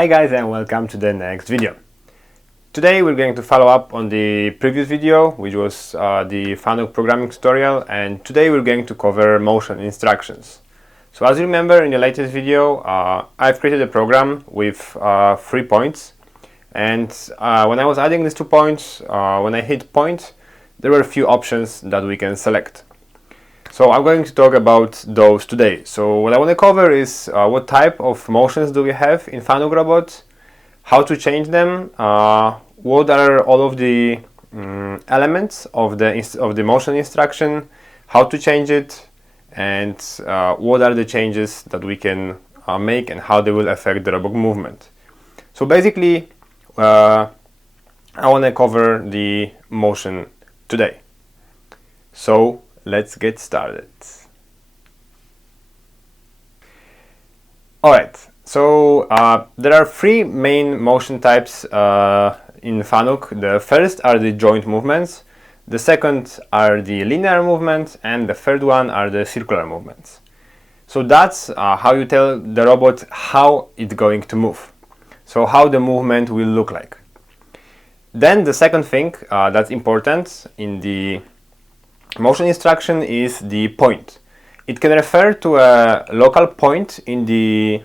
Hi guys, and welcome to the next video. Today we're going to follow up on the previous video, which was the FANUC programming tutorial, and today we're going to cover motion instructions. So as you remember in the latest video, I've created a program with 3 points, and when I was adding these 2 points, when I hit point, there were a few options that we can select. So I'm going to talk about those today. So what I want to cover is what type of motions do we have in FANUC robots, how to change them, what are all of the elements of the motion instruction, how to change it, and what are the changes that we can make and how they will affect the robot movement. So basically, I want to cover the motion today. So let's get started. Alright, so there are 3 main motion types in FANUC. The first are the joint movements, the second are the linear movements, and the third one are the circular movements. So that's how you tell the robot how it's going to move, so how the movement will look like. Then the second thing that's important in the motion instruction is the point. It can refer to a local point in the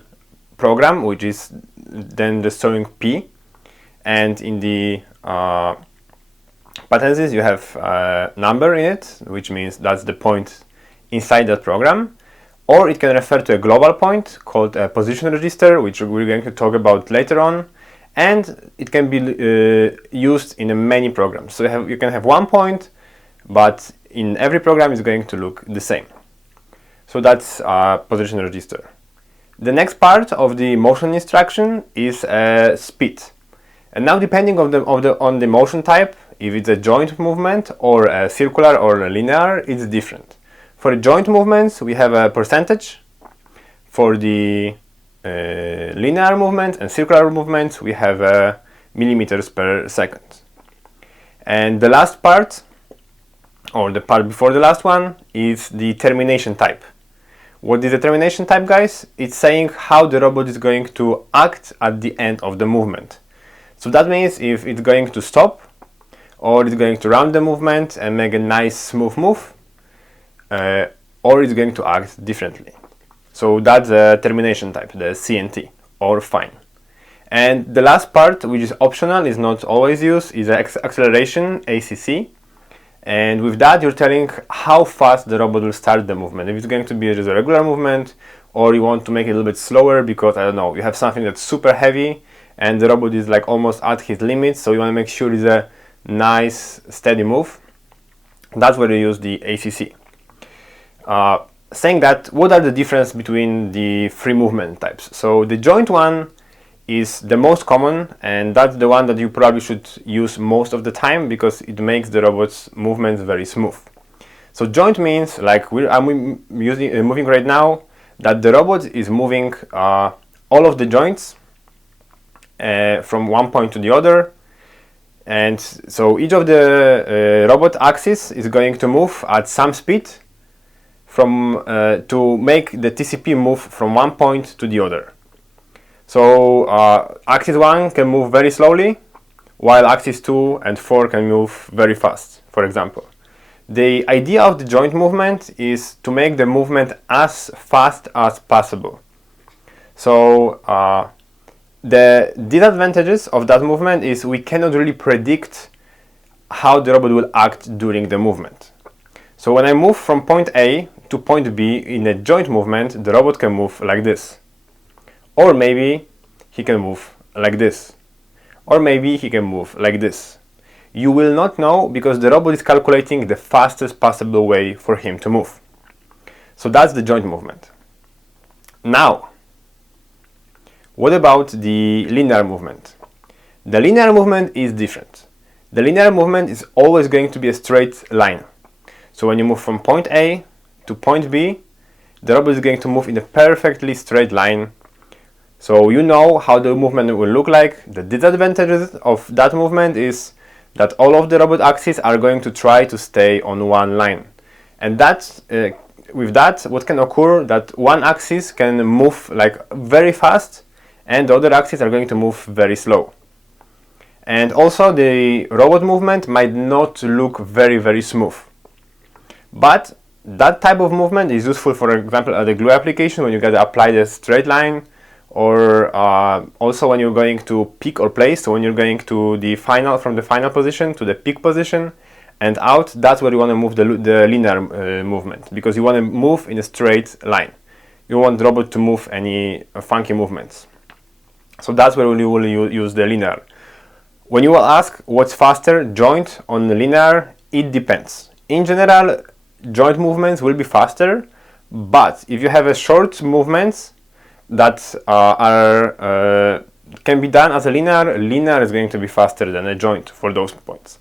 program, which is then the string P, and in the parentheses you have a number in it, which means that's the point inside that program. Or it can refer to a global point called a position register, which we're going to talk about later on, and it can be used in many programs. So you can have 1 point, but in every program is going to look the same. So that's position register. The next part of the motion instruction is speed. And now, depending on the motion type, if it's a joint movement or a circular or a linear, it's different. For joint movements, we have a percentage. For the linear movement and circular movements, we have millimeters per second. And the last part, or the part before the last one, is the termination type. What is the termination type, guys? It's saying how the robot is going to act at the end of the movement. So that means if it's going to stop, or it's going to round the movement and make a nice smooth move, or it's going to act differently. So that's the termination type, the CNT, or fine. And the last part, which is optional, is not always used, is acceleration, ACC. And with that, you're telling how fast the robot will start the movement. If it's going to be just a regular movement, or you want to make it a little bit slower because, I don't know, you have something that's super heavy and the robot is like almost at his limits, so you want to make sure it's a nice, steady move. That's where you use the ACC. Saying that, what are the difference between the 3 movement types? So the joint one is the most common, and that's the one that you probably should use most of the time because it makes the robot's movements very smooth. So joint means, like I'm moving right now, that the robot is moving all of the joints from one point to the other, and so each of the robot axis is going to move at some speed from to make the TCP move from one point to the other. So axis 1 can move very slowly, while axis 2 and 4 can move very fast, for example. The idea of the joint movement is to make the movement as fast as possible. So the disadvantages of that movement is we cannot really predict how the robot will act during the movement. So when I move from point A to point B in a joint movement, the robot can move like this. Or maybe he can move like this. Or maybe he can move like this. You will not know because the robot is calculating the fastest possible way for him to move. So that's the joint movement. Now, what about the linear movement? The linear movement is different. The linear movement is always going to be a straight line. So when you move from point A to point B, the robot is going to move in a perfectly straight line. So you know how the movement will look like. The disadvantages of that movement is that all of the robot axes are going to try to stay on one line. And that's, with that, what can occur that one axis can move like very fast and the other axes are going to move very slow. And also the robot movement might not look very smooth. But that type of movement is useful, for example, at the glue application when you gotta apply the straight line, or also when you're going to pick or place, so when you're going to the final, from the final position to the peak position and out, that's where you want to move the linear movement, because you want to move in a straight line. You want the robot to move any funky movements. So that's where you will use the linear. When you will ask what's faster, joint on the linear, it depends. In general, joint movements will be faster, but if you have a short movements that can be done as a linear is going to be faster than a joint for those points.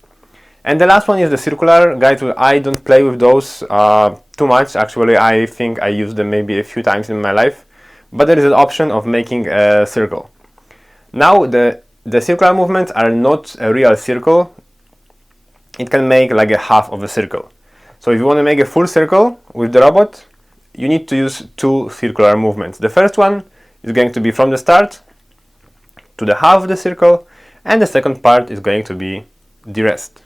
And the last one is the circular. Guys, I don't play with those too much. Actually, I think I used them maybe a few times in my life, but there is an option of making a circle. Now the circular movements are not a real circle. It can make like a half of a circle. So if you want to make a full circle with the robot, you need to use two circular movements. The first one is going to be from the start to the half of the circle, and the second part is going to be the rest.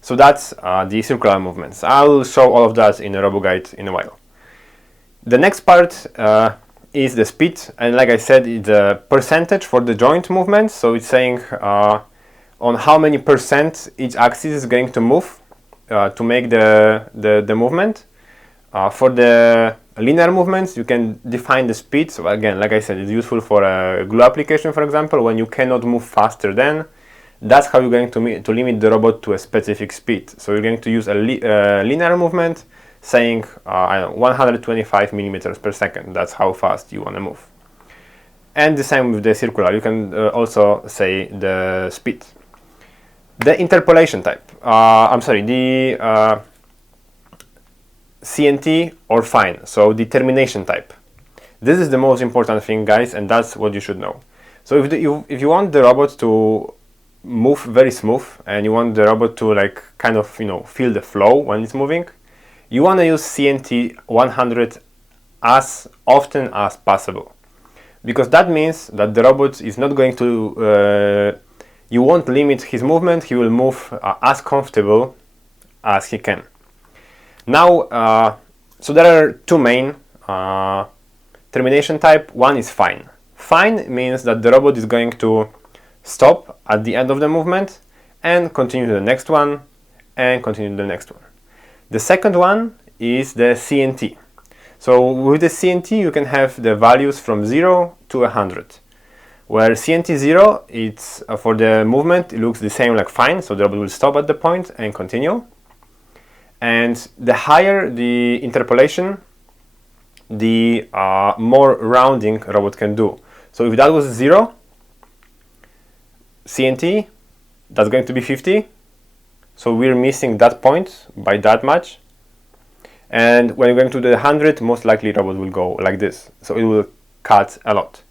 So that's the circular movements. I'll show all of that in a RoboGuide in a while. The next part is the speed, and like I said, it's a percentage for the joint movements. So it's saying on how many percent each axis is going to move to make the movement. For the linear movements, you can define the speed. So again, like I said, it's useful for a glue application, for example, when you cannot move faster than. That's how you're going to limit the robot to a specific speed. So you're going to use a linear movement, saying 125 millimeters per second. That's how fast you want to move. And the same with the circular. You can also say the speed. The interpolation type. The CNT or fine. So the termination type. This is the most important thing, guys, and that's what you should know. So if you want the robot to move very smooth, and you want the robot to like kind of feel the flow when it's moving, you want to use CNT 100 as often as possible, because that means that the robot is not going to you won't limit his movement. He will move as comfortable as he can. Now so there are two main termination type. One is fine. Fine means that the robot is going to stop at the end of the movement and continue to the next one and continue to the next one. The second one is the CNT. So with the CNT you can have the values from 0 to 100, where CNT 0, it's for the movement, it looks the same like fine, so the robot will stop at the point and continue. And the higher the interpolation, the more rounding robot can do. So if that was 0, CNT, that's going to be 50, so we're missing that point by that much. And when you're going to the 100, most likely robot will go like this, so it will cut a lot.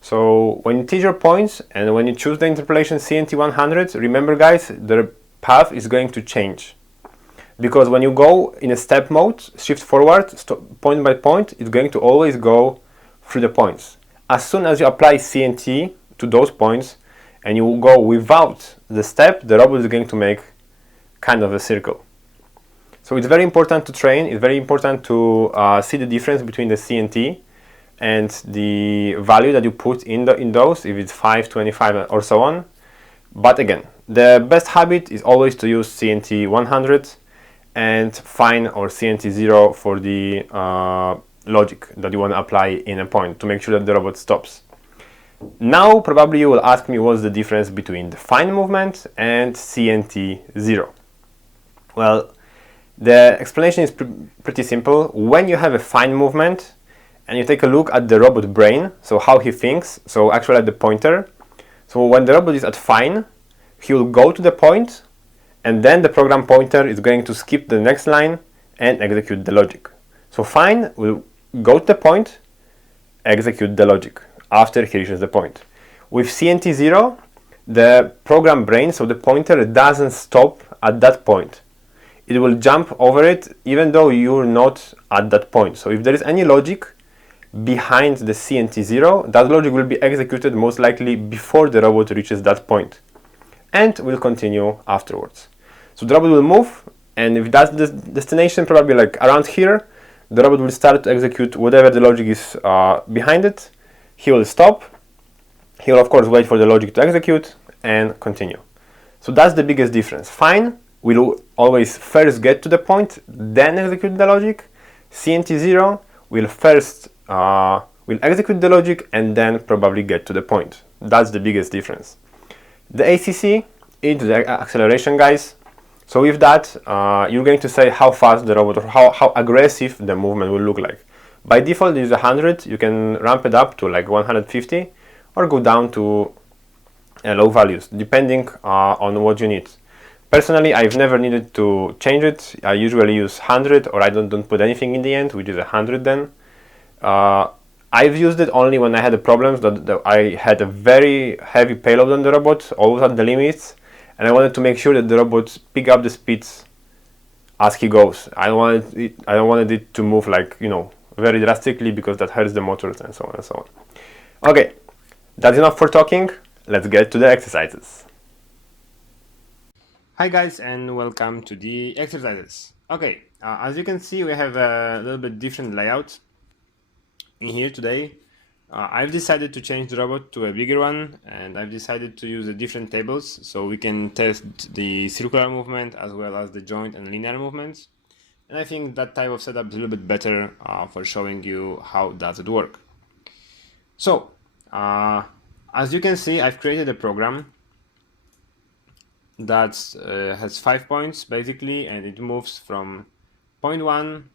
So when you teach your points and when you choose the interpolation CNT 100, remember guys, the path is going to change, because when you go in a step mode, shift forward, point by point, it's going to always go through the points. As soon as you apply CNT to those points and you go without the step, the robot is going to make kind of a circle. So it's very important to train. It's very important to see the difference between the CNT and the value that you put in those, if it's 5, 25 or so on. But again, the best habit is always to use CNT 100 and fine or CNT 0 for the logic that you want to apply in a point to make sure that the robot stops. Now probably you will ask me what's the difference between the fine movement and CNT 0. Well, the explanation is pretty simple. When you have a fine movement and you take a look at the robot brain, so how he thinks, so actually at the pointer, so when the robot is at fine, he will go to the point and then the program pointer is going to skip the next line and execute the logic. So fine will go to the point, execute the logic after he reaches the point. With CNT 0, the program brain, so the pointer, doesn't stop at that point. It will jump over it even though you're not at that point. So if there is any logic, behind the CNT 0, that logic will be executed most likely before the robot reaches that point, and will continue afterwards. So the robot will move, and if that's the destination, probably like around here, the robot will start to execute whatever the logic is behind it. He will stop. He will of course wait for the logic to execute and continue. So that's the biggest difference. Fine will always first get to the point, then execute the logic. CNT0 will first will execute the logic and then probably get to the point. That's the biggest difference. The ACC is the acceleration, guys. So with that, you're going to say how fast the robot or how aggressive the movement will look like. By default, it is 100. You can ramp it up to like 150 or go down to low values, depending on what you need. Personally, I've never needed to change it. I usually use 100, or I don't put anything in the end, which is 100 then. I've used it only when I had problems that I had a very heavy payload on the robot, always at the limits, and I wanted to make sure that the robot pick up the speeds as he goes. I don't wanted it to move like, you know, very drastically, because that hurts the motors and so on and so on. Okay, that's enough for talking. Let's get to the exercises. Hi guys, and welcome to the exercises. Okay, as you can see, we have a little bit different layout in here today. I've decided to change the robot to a bigger one, and I've decided to use the different tables so we can test the circular movement as well as the joint and linear movements. And I think that type of setup is a little bit better for showing you how does it work. So, as you can see, I've created a program that has 5 points basically, and it moves from point 1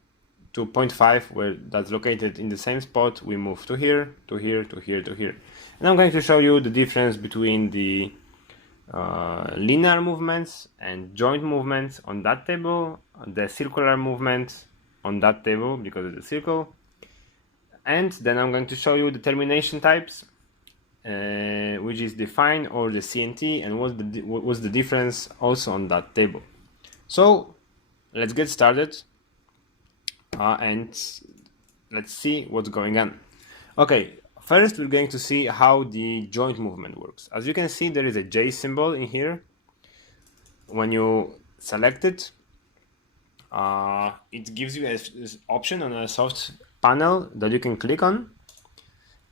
to point 5, where that's located in the same spot. We move to here, to here, to here, to here. And I'm going to show you the difference between the linear movements and joint movements on that table, the circular movements on that table because it's a circle, and then I'm going to show you the termination types, which is the fine or the CNT, and what's the difference also on that table. So let's get started and let's see what's going on. Okay, first we're going to see how the joint movement works. As you can see, there is a J symbol in here. When you select it, it gives you an option on a soft panel that you can click on,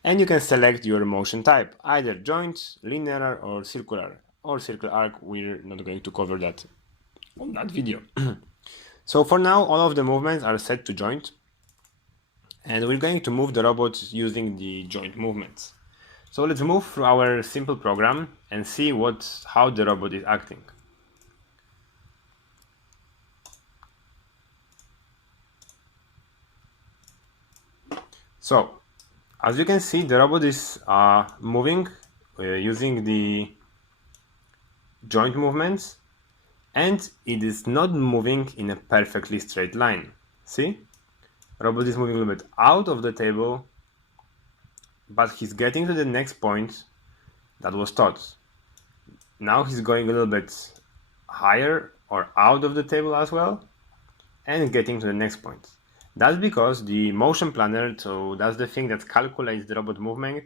and you can select your motion type, either joint, linear, or circular arc. We're not going to cover that on that video. So for now, all of the movements are set to joint, and we're going to move the robot using the joint movements. So let's move through our simple program and see how the robot is acting. So, as you can see, the robot is moving using the joint movements, and it is not moving in a perfectly straight line. See? The robot is moving a little bit out of the table, but he's getting to the next point that was taught. Now he's going a little bit higher or out of the table as well, and getting to the next point. That's because the motion planner, so that's the thing that calculates the robot movement,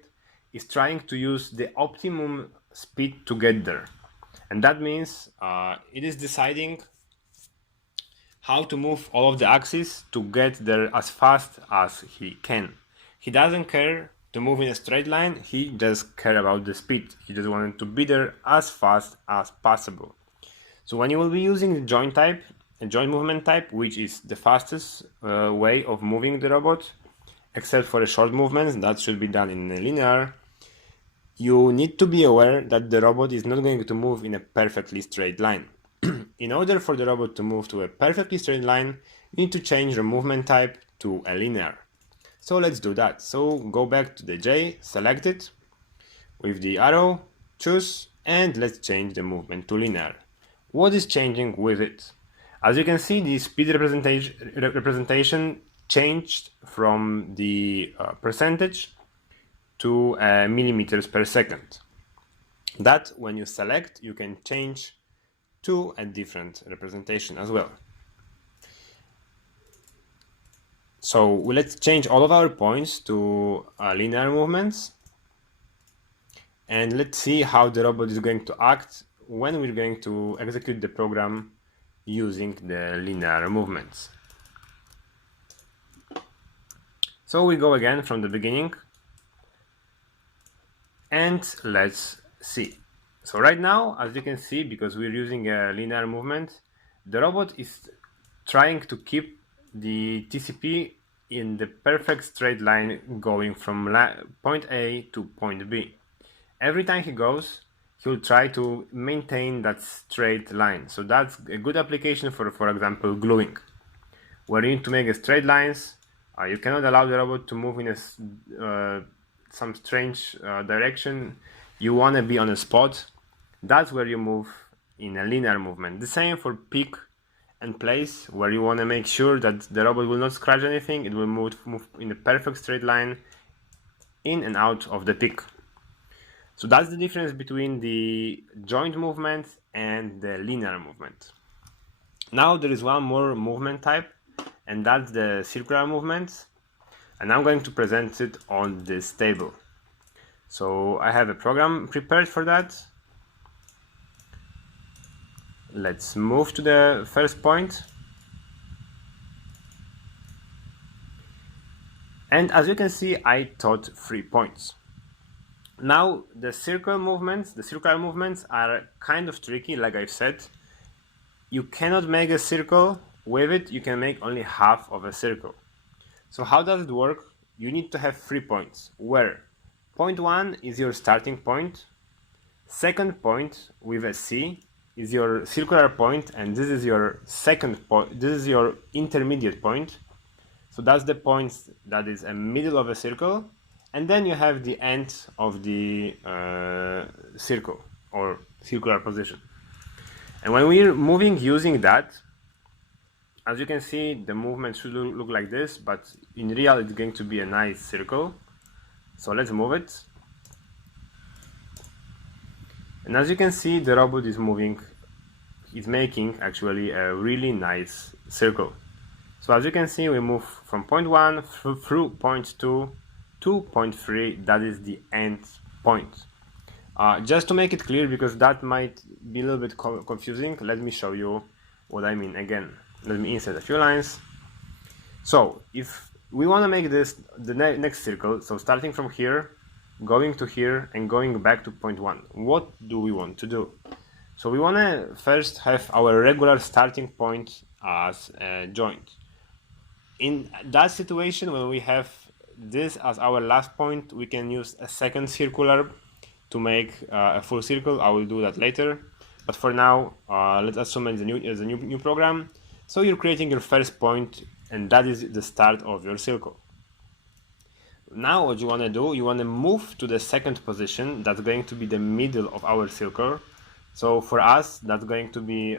is trying to use the optimum speed to get there. And that means it is deciding how to move all of the axes to get there as fast as he can. He doesn't care to move in a straight line, he just cares about the speed. He just wanted to be there as fast as possible. So when you will be using the joint type, a joint movement type, which is the fastest way of moving the robot, except for the short movements that should be done in a linear, you need to be aware that the robot is not going to move in a perfectly straight line. In order for the robot to move to a perfectly straight line, you need to change the movement type to a linear. So let's do that. So go back to the J, select it with the arrow, choose, and let's change the movement to linear. What is changing with it? As you can see, the speed representation changed from the percentage to millimeters per second. That, when you select, you can change to a different representation as well. So let's change all of our points to linear movements, and let's see how the robot is going to act when we're going to execute the program using the linear movements. So we go again from the beginning, and let's see. So right now, as you can see, because we're using a linear movement, the robot is trying to keep the TCP in the perfect straight line going from point A to point B. Every time he goes, he'll try to maintain that straight line. So that's a good application for example, gluing, where you need to make straight lines. You cannot allow the robot to move in some strange direction. You want to be on a spot. That's where you move in a linear movement. The same for pick and place, where you want to make sure that the robot will not scratch anything. It will move in a perfect straight line in and out of the pick. So that's the difference between the joint movement and the linear movement. Now there is one more movement type, and that's the circular movements, and I'm going to present it on this table. So I have a program prepared for that. Let's move to the first point. And as you can see, I taught 3 points. Now the circular movements are kind of tricky. Like I've said, you cannot make a circle with it. You can make only half of a circle. So how does it work? You need to have 3 points, where point 1 is your starting point, second point with a C is your circular point, and this is your second point, this is your intermediate point. So that's the point that is a middle of a circle, and then you have the end of the circle or circular position. And when we're moving using that, as you can see, the movement should look like this, but in real it's going to be a nice circle. So let's move it. And as you can see, the robot is moving, it's making actually a really nice circle. So as you can see, we move from point 1 through point 2 to point 3, that is the end point. Just to make it clear, because that might be a little bit confusing, let me show you what I mean again. Let me insert a few lines. So if we want to make this the next circle, so starting from here, going to here, and going back to point 1, what do we want to do? So we want to first have our regular starting point as a joint. In that situation, when we have this as our last point, we can use a second circular to make a full circle. I will do that later, but for now, let's assume it's a new program. So you're creating your first point, and that is the start of your circle. Now what you want to do, you want to move to the second position. That's going to be the middle of our circle. So for us, that's going to be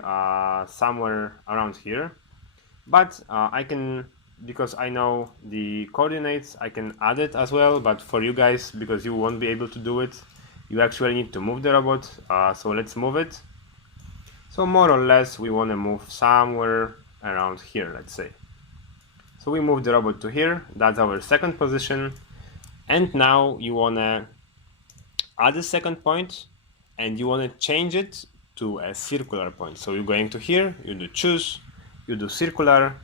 somewhere around here. But I can, because I know the coordinates, I can add it as well. But for you guys, because you won't be able to do it, you actually need to move the robot. So let's move it. So more or less, we want to move somewhere around here, let's say. So we move the robot to here. That's our second position. And now you want to add a second point, and you want to change it to a circular point. So you're going to here, you do choose, you do circular,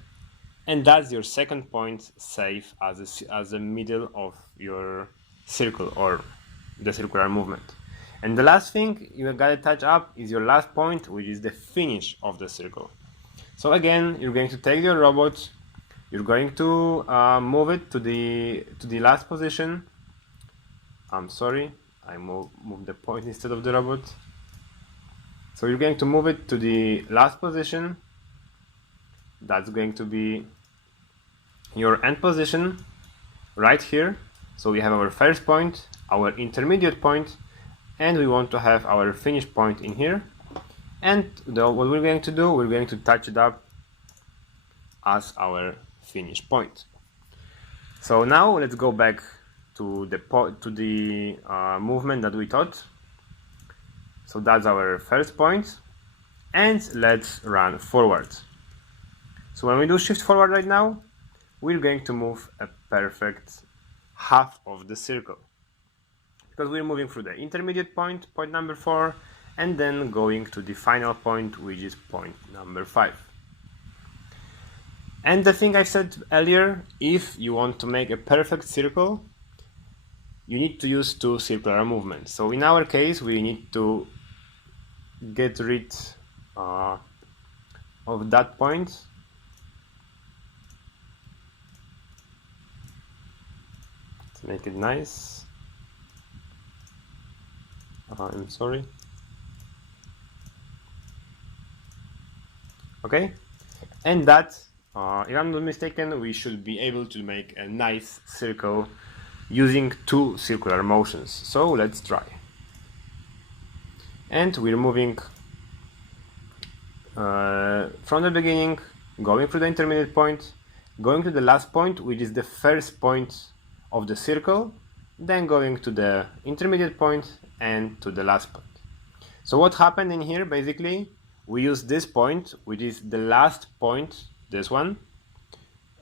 and that's your second point, safe as the middle of your circle or the circular movement. And the last thing you gotta touch up is your last point, which is the finish of the circle. So again, you're going to take your robot, you're going to move it to the last position. I'm sorry, I moved the point instead of the robot. So you're going to move it to the last position. That's going to be your end position right here. So we have our first point, our intermediate point, and we want to have our finish point in here. And what we're going to do, we're going to touch it up as our finish point. So now let's go back to the movement that we taught. So that's our first point, and let's run forward. So when we do shift forward right now, we're going to move a perfect half of the circle, because we're moving through the intermediate point, point number 4, and then going to the final point, which is point number 5. And the thing I said earlier, if you want to make a perfect circle, you need to use 2 circular movements. So in our case, we need to get rid of that point, to make it nice. I'm sorry. Okay, and that, if I'm not mistaken, we should be able to make a nice circle using 2 circular motions. So let's try. And we're moving from the beginning, going through the intermediate point, going to the last point, which is the first point of the circle, then going to the intermediate point and to the last point. So what happened in here, basically, we use this point, which is the last point, this one,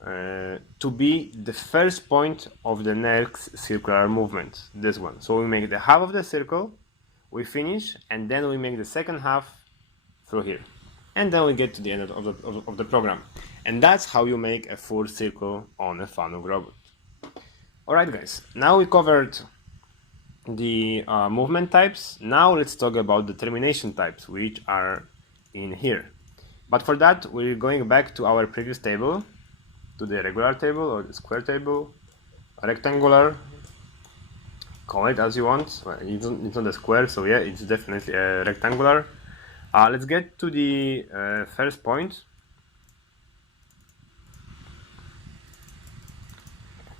to be the first point of the next circular movement, this one. So we make the half of the circle, we finish, and then we make the second half through here. And then we get to the end of the program. And that's how you make a full circle on a FANUC robot. Alright guys, now we covered the movement types. Now let's talk about the termination types, which are in here. But for that, we're going back to our previous table, to the regular table or the square table, rectangular, call it as you want. Well, it's not a square, so yeah, it's definitely a rectangular. Let's get to the first point.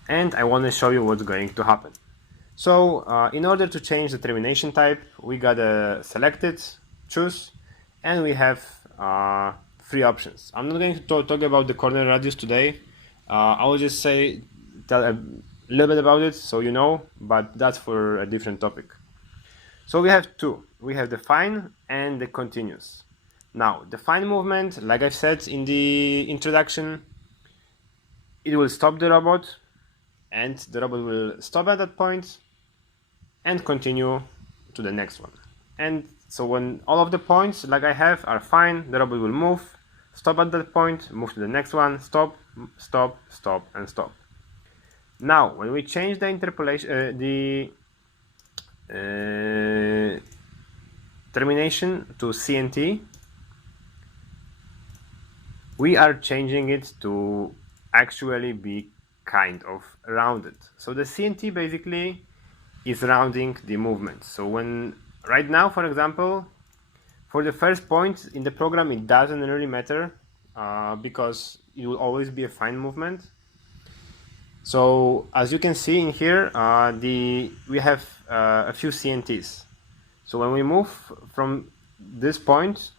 And I want to show you what's going to happen. So in order to change the termination type, we gotta select it, choose, and we have 3 options. I'm not going to talk about the corner radius today. I will just tell a little bit about it so you know, but that's for a different topic. So we have 2. We have the fine and the continuous. Now, the fine movement, like I've said in the introduction, it will stop the robot, and the robot will stop at that point and continue to the next one. And so when all of the points, like I have, are fine, the robot will move, stop at that point, move to the next one, stop, stop, stop, and stop. Now, when we change the interpolation, termination to CNT, we are changing it to actually be kind of rounded. So the CNT basically is rounding the movement. So when right now, for example, for the first point in the program, it doesn't really matter because it will always be a fine movement. So as you can see in here, we have a few CNTs. So when we move from this point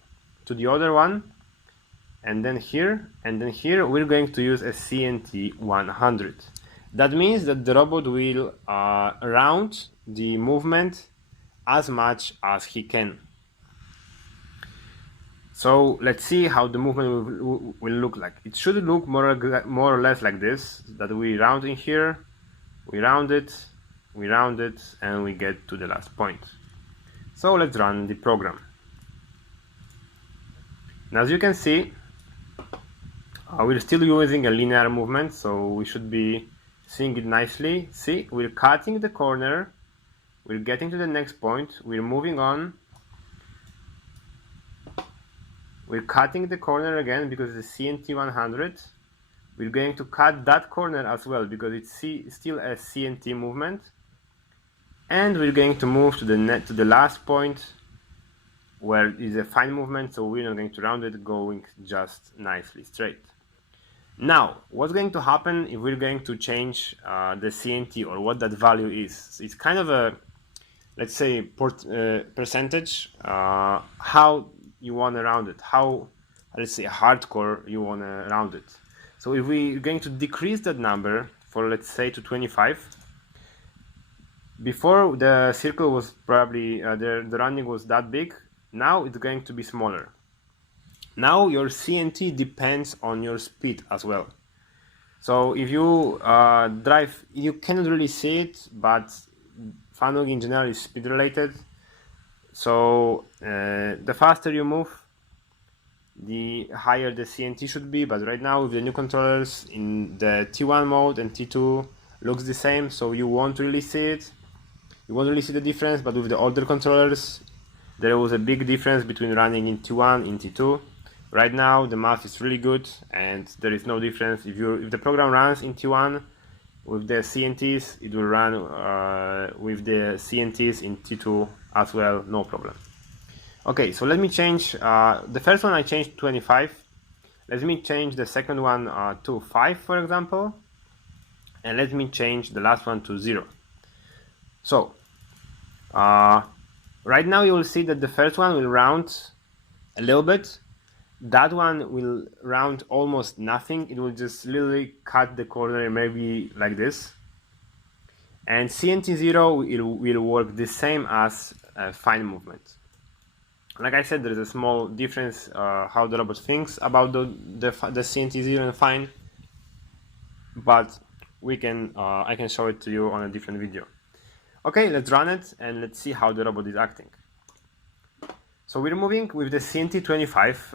to the other one, and then here, we're going to use a CNT 100. That means that the robot will round the movement as much as he can. So let's see how the movement will look like. It should look more or less like this, that we round in here, we round it, and we get to the last point. So let's run the program. And as you can see, we're still using a linear movement, so we should be seeing it nicely. See, we're cutting the corner, we're getting to the next point, we're moving on, we're cutting the corner again because it's a CNT 100. We're going to cut that corner as well because it's still a CNT movement, and we're going to move to the last point where it is a fine movement, so we're not going to round it, going just nicely straight. Now, what's going to happen if we're going to change the CNT, or what that value is? It's kind of a, let's say, percentage, how you want to round it, how, let's say, hardcore you want to round it. So if we're going to decrease that number for, let's say, to 25, before the circle was probably, the rounding was that big, now it's going to be smaller. Now your CNT depends on your speed as well. So if you drive, you cannot really see it, but FANUC in general is speed related. So the faster you move, the higher the CNT should be, but right now with the new controllers in the T1 mode and T2 looks the same, so you won't really see it. You won't really see the difference, but with the older controllers there was a big difference between running in T1 and T2. Right now the math is really good and there is no difference. If the program runs in T1 with the CNTs, it will run with the CNTs in T2 as well, no problem. Okay, so let me change, the first one I changed 25. Let me change the second one to 5, for example. And let me change the last one to 0. So, right now you will see that the first one will round a little bit. That one will round almost nothing. It will just literally cut the corner maybe like this. And CNT 0 will work the same as fine movement. Like I said, there is a small difference how the robot thinks about the CNT 0 and fine, but we can I can show it to you on a different video. Okay, let's run it and let's see how the robot is acting. So we're moving with the CNT 25.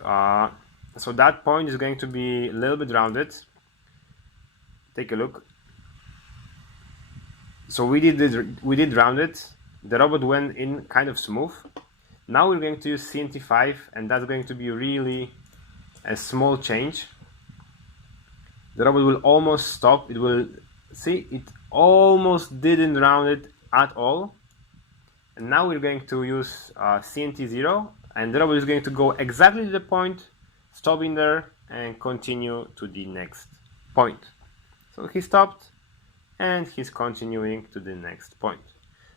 So that point is going to be a little bit rounded. Take a look. So we did round it. The robot went in kind of smooth. Now we're going to use CNT 5, and that's going to be really a small change. The robot will almost stop. It will see it almost didn't round it at all. And now we're going to use CNT 0, and the robot is going to go exactly to the point, stopping there, and continue to the next point. So he stopped, and he's continuing to the next point.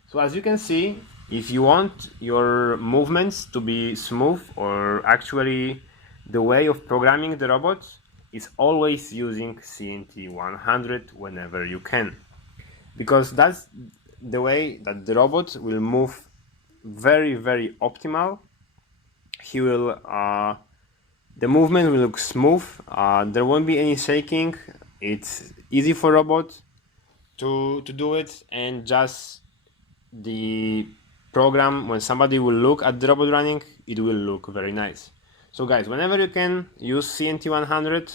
So as you can see, if you want your movements to be smooth, or actually the way of programming the robot is always using CNT 100 whenever you can, because that's the way that the robot will move very, very optimal. He will the movement will look smooth, there won't be any shaking. It's easy for robot to do it, and just the program, when somebody will look at the robot running, it will look very nice. So guys, whenever you can, use CNT 100.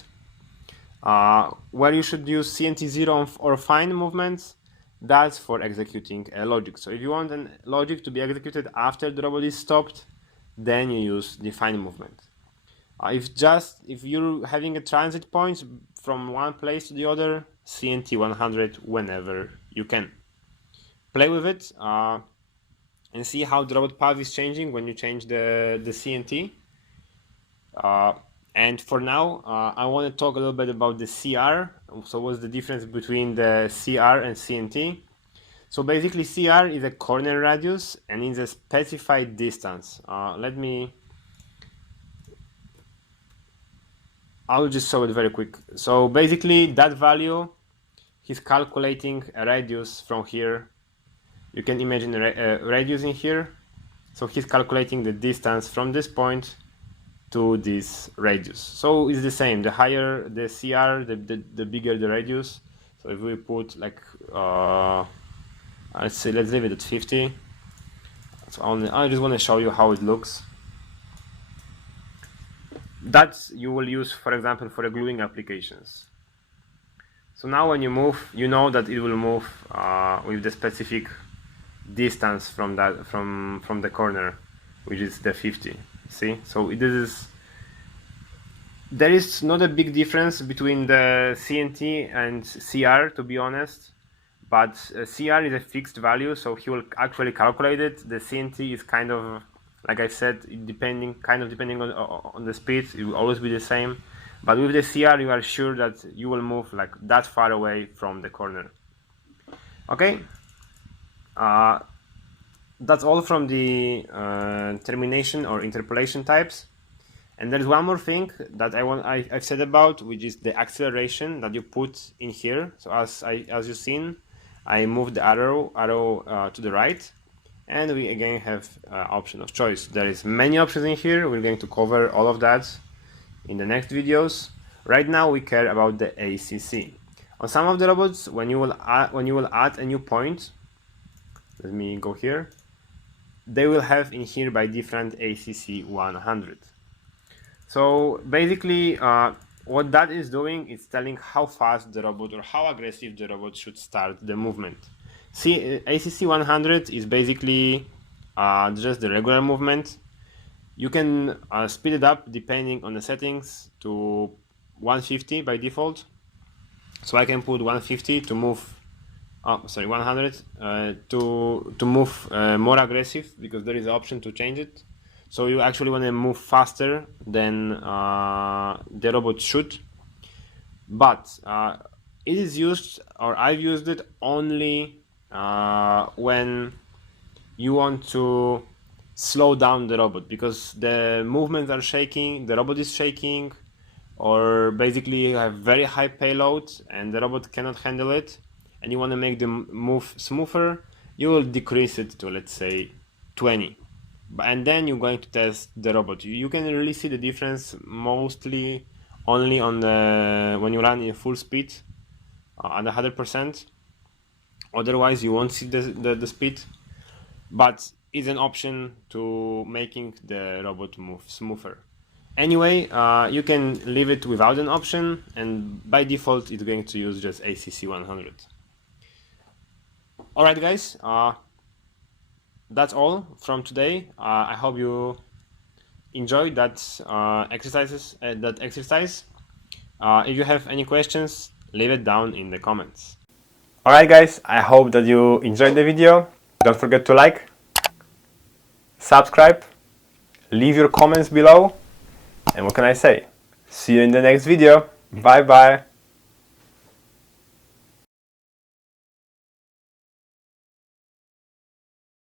Where you should use CNT 0 or fine movements, that's for executing a logic. So if you want a logic to be executed after the robot is stopped, then you use the fine movement. If you're having a transit point from one place to the other, CNT 100 whenever you can. Play with it and see how the robot path is changing when you change the CNT. And for now, I want to talk a little bit about the CR. So what's the difference between the CR and CNT? So basically CR is a corner radius and is a specified distance. I'll just show it very quick. So basically that value, he's calculating a radius from here. You can imagine a radius in here. So he's calculating the distance from this point to this radius. So it's the same. The higher the CR, the bigger the radius. So if we put like, let's leave it at 50. So I just want to show you how it looks. That you will use, for example, for gluing applications. So now when you move, you know that it will move with the specific distance from the corner, which is the 50. See, so there is not a big difference between the CNT and CR, to be honest, but CR is a fixed value, so he will actually calculate it. The CNT is kind of, like I said, depending on the speed, it will always be the same. But with the CR, you are sure that you will move like that far away from the corner. Okay. That's all from the termination or interpolation types. And there's one more thing that I've said about, which is the acceleration that you put in here. So as you've seen, I moved the arrow to the right, and we again have option of choice. There is many options in here. We're going to cover all of that in the next videos. Right now we care about the ACC. On some of the robots, when you will add a new point, let me go here, they will have in here by different ACC 100. So basically, what that is doing is telling how fast the robot or how aggressive the robot should start the movement. See, ACC 100 is basically just the regular movement. You can speed it up depending on the settings to 150 by default. So I can put 150 to move, 100 to move more aggressive, because there is an option to change it. So you actually want to move faster than the robot should. But it is used, or I've used it only when you want to slow down the robot, because the movements are shaking, the robot is shaking, or basically you have very high payload and the robot cannot handle it, and you want to make the move smoother, you will decrease it to, let's say, 20. And then you're going to test the robot. You can really see the difference mostly only on the when you run in full speed at 100%. Otherwise you won't see the speed, but it's an option to making the robot move smoother. Anyway, you can leave it without an option, and by default it's going to use just ACC 100. Alright guys, that's all from today. I hope you enjoyed that exercise. If you have any questions, leave it down in the comments. Alright guys, I hope that you enjoyed the video. Don't forget to like, subscribe, leave your comments below, and what can I say? See you in the next video. Bye bye.